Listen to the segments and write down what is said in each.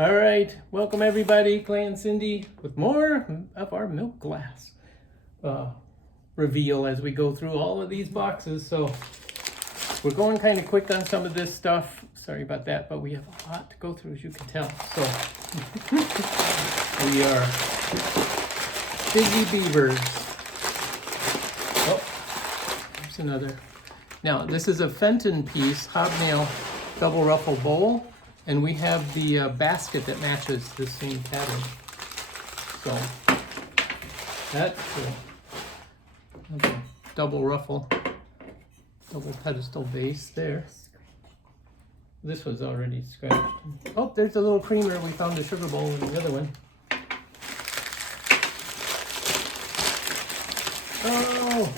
All right, welcome everybody, Clay and Cindy, with more of our milk glass reveal as we go through all of these boxes. So we're going kind of quick on some of this stuff. Sorry about that, but we have a lot to go through, as you can tell. So we are busy beavers. Oh, there's another. Now, this is a Fenton piece, hobnail double ruffle bowl. And we have the basket that matches the same pattern. So that's cool. Okay. Double ruffle, double pedestal base there. This was already scratched. Oh, there's a little creamer. We found a sugar bowl in the other one. Oh,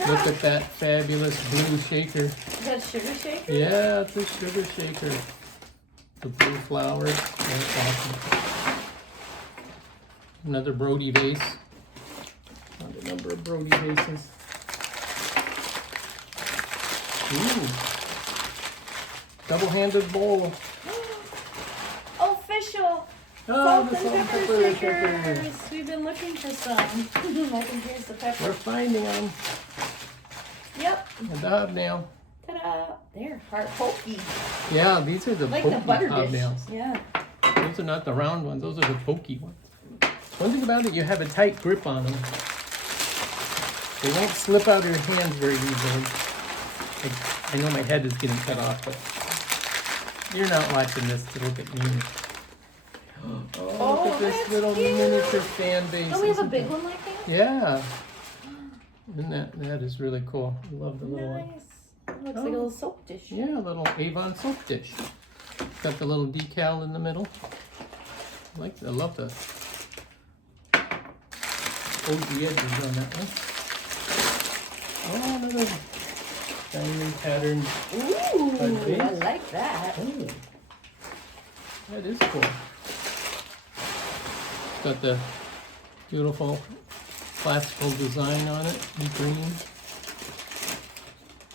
look at that fabulous blue shaker. Is that a sugar shaker? Yeah, it's a sugar shaker. The blue flowers, that's awesome. Another Brody vase. Found a number of Brody vases. Ooh. Double-handed bowl. Official Oh, salt the and salt and pepper pepper shakers. We've been looking for some. I think here's the pepper. We're finding them. Yep. A hobnail. Ta-da! They're hard pokey. Yeah, these are the Like pokey the butter hobnails. dish. Yeah. Those are not the round ones. Those are the pokey ones. One thing about it, you have a tight grip on them. They won't slip out of your hands very easily. I know my head is getting cut off, but you're not watching this to look at me. Oh, look at this little cute. miniature fan base. Don't we have a big one like that? Yeah. Isn't that is really cool. I love the little one. Nice. Looks like a little soap dish. Yeah, a little Avon soap dish. Got the little decal in the middle. I love the OG edges on that one. Oh, another diamond pattern. Ooh, I like that. Oh, that is cool. Got the beautiful classical design on it in green.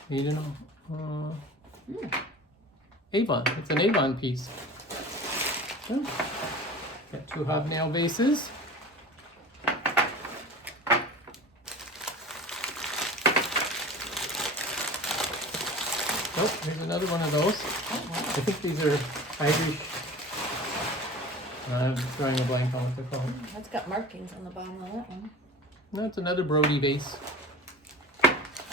You know, Avon. It's an Avon piece. Oh. Got two hobnail vases. Oh, here's another one of those. Oh, wow. I think these are Irish. I'm drawing a blank on what they're called. That's got markings on the bottom of that one. No, it's another Brody vase.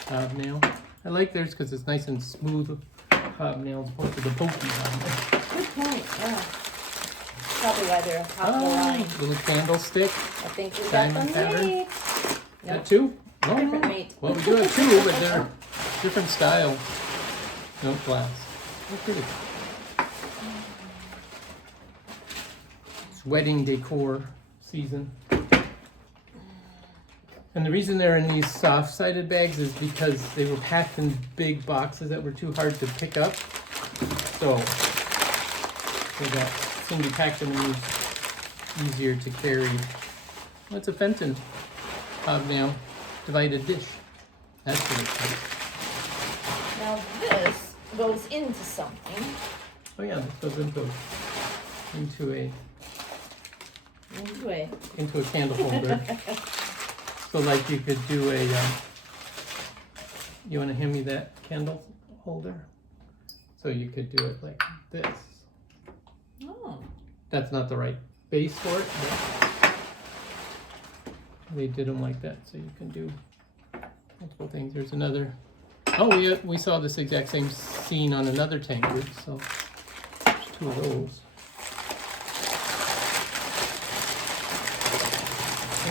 Hobnail. I like theirs because it's nice and smooth hobnails, opposed to the pokey hobnail. Good point, yeah. Probably why they're top of the line. Little candlestick. I think we got Diamond them pattern. made. Got two? No. Different mate. Well, we do have two, but they're different style. Milk glass. Look pretty. It's wedding decor season. And the reason they're in these soft-sided bags is because they were packed in big boxes that were too hard to pick up. So Cindy packed them in these easier to carry. What's a Fenton hobnail divided dish? That's really cool. Now this goes into something. Oh yeah, this goes into a candle holder. So like you could do a, you want to hand me that candle holder? So you could do it like this. Oh. That's not the right base for it, but they did them like that. So you can do multiple things. There's another, oh we saw this exact same scene on another tanker, so there's two of those.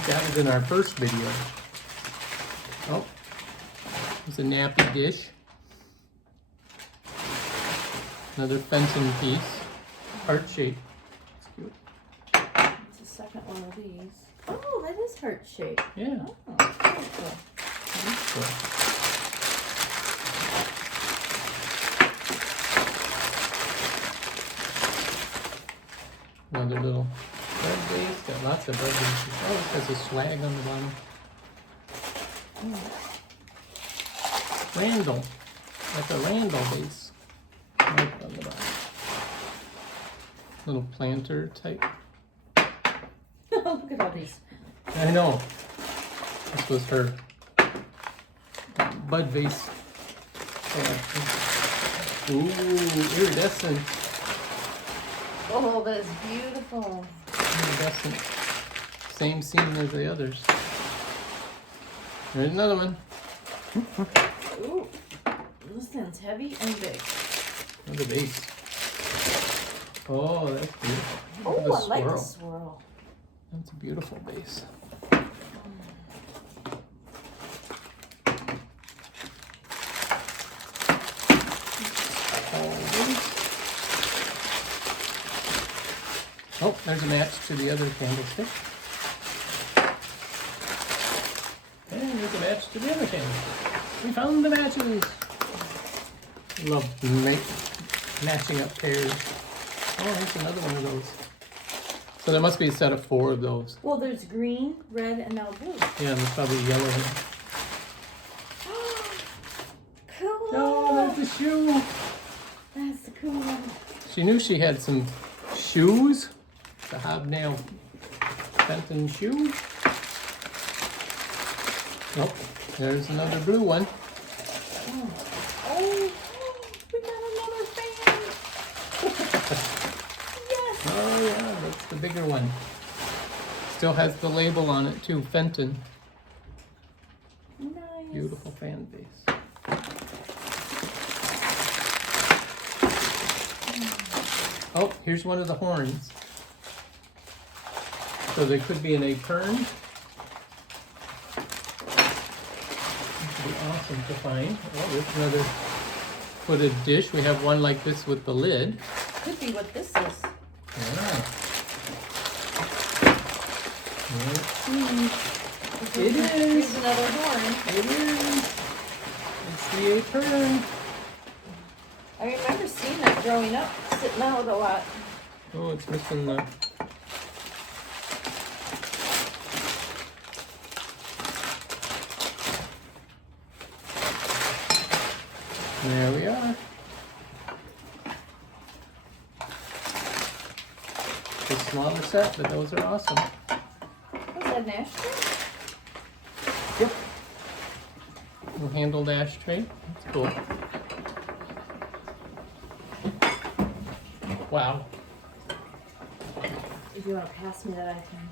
That was in our first video. Oh, it's a nappy dish. Another Fenton piece, heart shape. It's cute. It's the second one of these. Oh, that is heart shaped. Yeah. Oh, very cool. That's cool. Another little bread base. Got lots of bread bases. Oh, it has a swag on the bottom. Randall. That's a Randall base. Mark on the bottom. Little planter type. Look at all these. I know. This was her bud vase collection. Ooh, iridescent. Oh, that is beautiful. Iridescent. Same scene as the others. There's another one. Ooh, this thing's heavy and big. Another vase. Oh, that's beautiful. Look at Oh, I like the swirl. That's a beautiful vase. Oh, there's a match to the other candlestick. And there's a match to the other candlestick. We found the matches. Love matching up pairs. Oh, here's another one of those. So there must be a set of 4 of those. Well, there's green, red, and now blue. Yeah, and there's probably yellow. Cool. Oh, there's the shoe. That's the cool one. She knew she had some shoes. The hobnail Fenton shoe. Nope. There's another blue one. Oh, we got another fan. Yes. Oh yeah, that's the bigger one. Still has the label on it too, Fenton. Nice. Beautiful fan base. Oh, here's one of the horns. So they could be an acorn. Would be awesome to find. Oh, there's another footed dish. We have one like this with the lid. Could be what this is. Yeah. It is. Here's another horn. It is. It's the acorn. I remember seeing that growing up, sitting out a lot. Oh, it's missing the... There we are. It's a smaller set, but those are awesome. Was that an ashtray? Yep. Little handled ashtray. That's cool. Wow. If you want to pass me that, I can.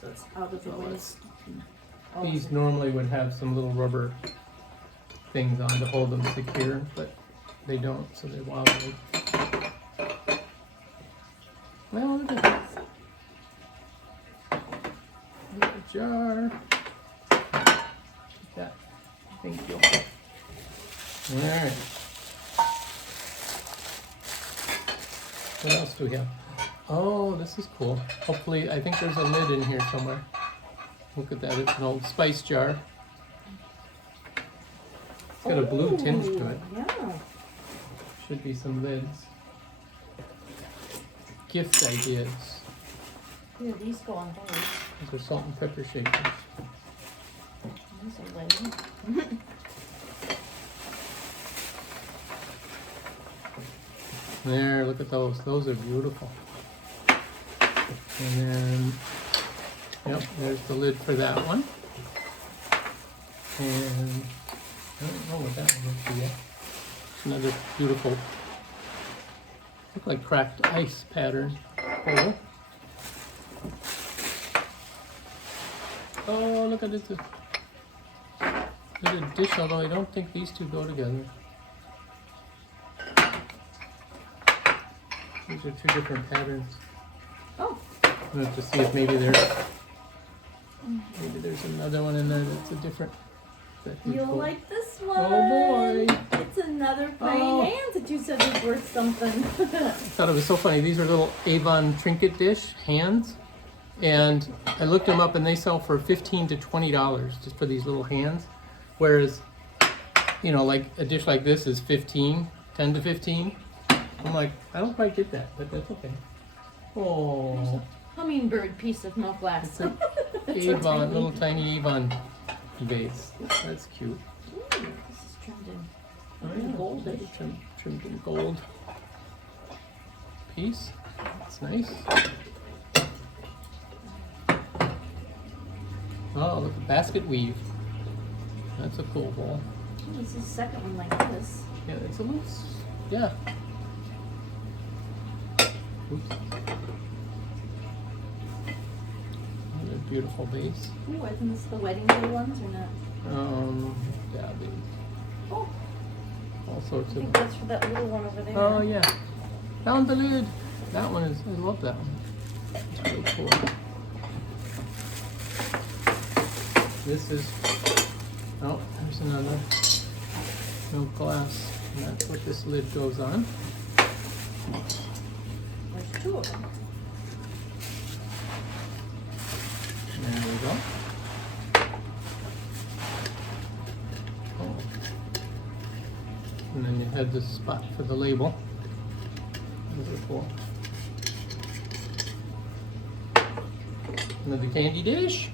So it's out of the Well, way. let's- Oh, These normally would have some little rubber things on to hold them secure, but they don't, so they wobble. Well, look at this. Little jar. Take that. Thank you. Alright. What else do we have? Oh, this is cool. Hopefully, I think there's a lid in here somewhere. Look at that, it's an old spice jar. It's got a blue tinge to it. Yeah. Should be some lids. Gift ideas. Yeah, these go on those. Those are salt and pepper shakers. There's a lid. There, look at those. Those are beautiful. And then, yep, there's the lid for that one. And I don't know what that one looks yet. Another beautiful, look like cracked ice pattern bowl. Oh, look at this. There's a dish, although I don't think these two go together. These are 2 different patterns. Oh. I'm gonna have to see if maybe there's another one in there that's a different. You'll like this one. Oh boy! It's another praying Oh. hands that you said was worth something. I thought it was so funny. These are little Avon trinket dish hands, and I looked them up, and they sell for $15 to $20 just for these little hands. Whereas, you know, like a dish like this is 10 to 15. I'm like, I don't quite get that, but that's okay. Oh, Hummingbird piece of milk glass. it's an It's so Avon, tiny. little tiny Avon vase. That's cute. Ooh, this is trimmed in. Oh, yeah, Goldish. trimmed in gold piece. That's nice. Oh, look, a basket weave. That's a cool bowl. Oh, this is the second one like this. Yeah, it's a little, yeah. Oops. Another beautiful vase. Ooh, I think it's the wedding day ones or not? Yeah, Oh, all I sorts think of. that's for that little one over there. Oh yeah, found the lid. That one is. I love that one. It's really cool. This is. Oh, there's another milk glass. And that's what this lid goes on. There's two of them. There we go. Oh. And then you have this spot for the label. Those are cool. Another candy dish.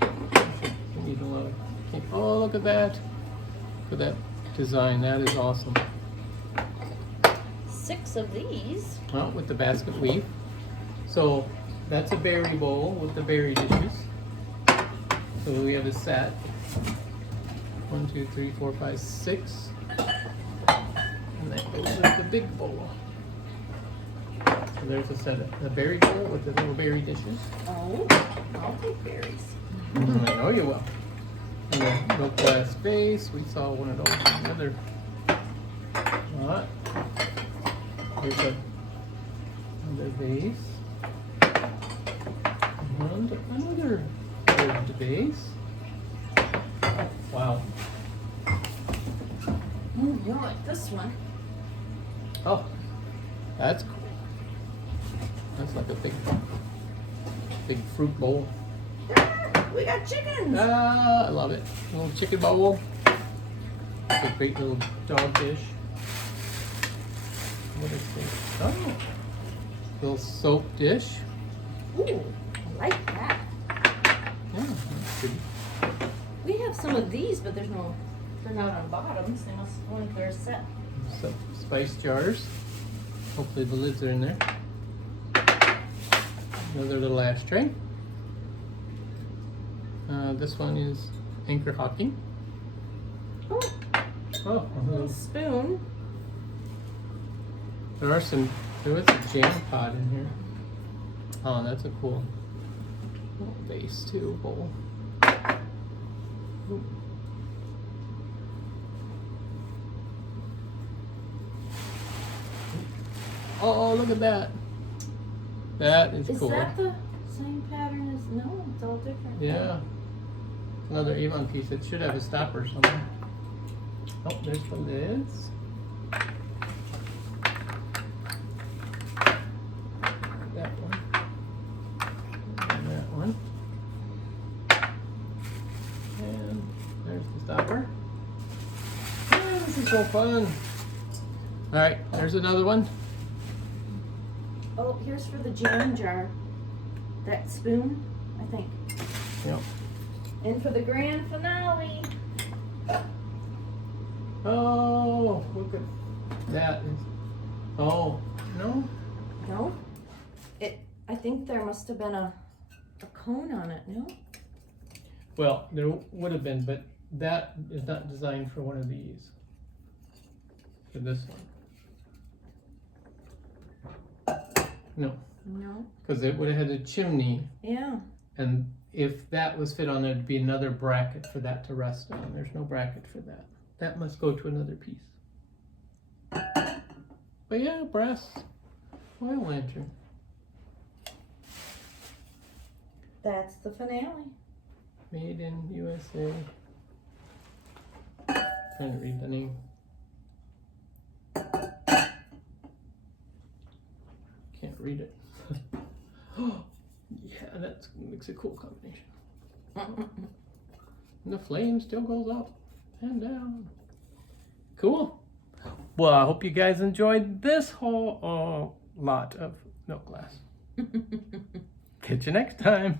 We need a lot of candy. Oh, look at that. Look at that design. That is awesome. 6 of these. Well, with the basket weave. So that's a berry bowl with the berry dishes. So we have a set. 1, 2, 3, 4, 5, 6. And that goes with the big bowl. So there's a set of the berry bowl with the little berry dishes. Oh, I'll take berries. I know you will. And the milk glass vase. We saw one of those in the other lot. Here's another vase. And another curved vase. Wow. Ooh, you like this one? Oh, that's cool. That's like a big fruit bowl. We got chickens! Ah, I love it. A little chicken bowl. It's a great little dog dish. What is this? Oh, little soap dish. Ooh, I like that. Yeah, that's pretty. We have some of these, but they're not on bottoms. They must go into their set. Some spice jars. Hopefully the lids are in there. Another little ashtray. This one is anchor hocking. Oh, Oh, a little spoon. there was a jam pot in here. Oh, that's a cool little vase too, bowl. Ooh. Oh, look at that. That is cool. Is that the same pattern as, no, it's all different. Yeah. Another Avon piece. It should have a stopper somewhere. Oh, there's the lids. That one. And that one. And there's the stopper. Yeah, this is so fun. Alright, there's another one. Oh, here's for the jam jar. That spoon, I think. Yep. And for the grand finale. Oh, look at that. Oh, no? No? I think there must have been a cone on it, no? Well, there would have been, but that is not designed for one of these. For this one. No, No. because it would have had a chimney, Yeah. and if that was fit on, there'd be another bracket for that to rest on. There's no bracket for that. That must go to another piece. But yeah, brass oil lantern. That's the finale. Made in USA. Trying to read the name. Can't read it. Oh, yeah, that makes a cool combination. And the flame still goes up and down. Cool. Well, I hope you guys enjoyed this whole lot of milk glass. Catch you next time.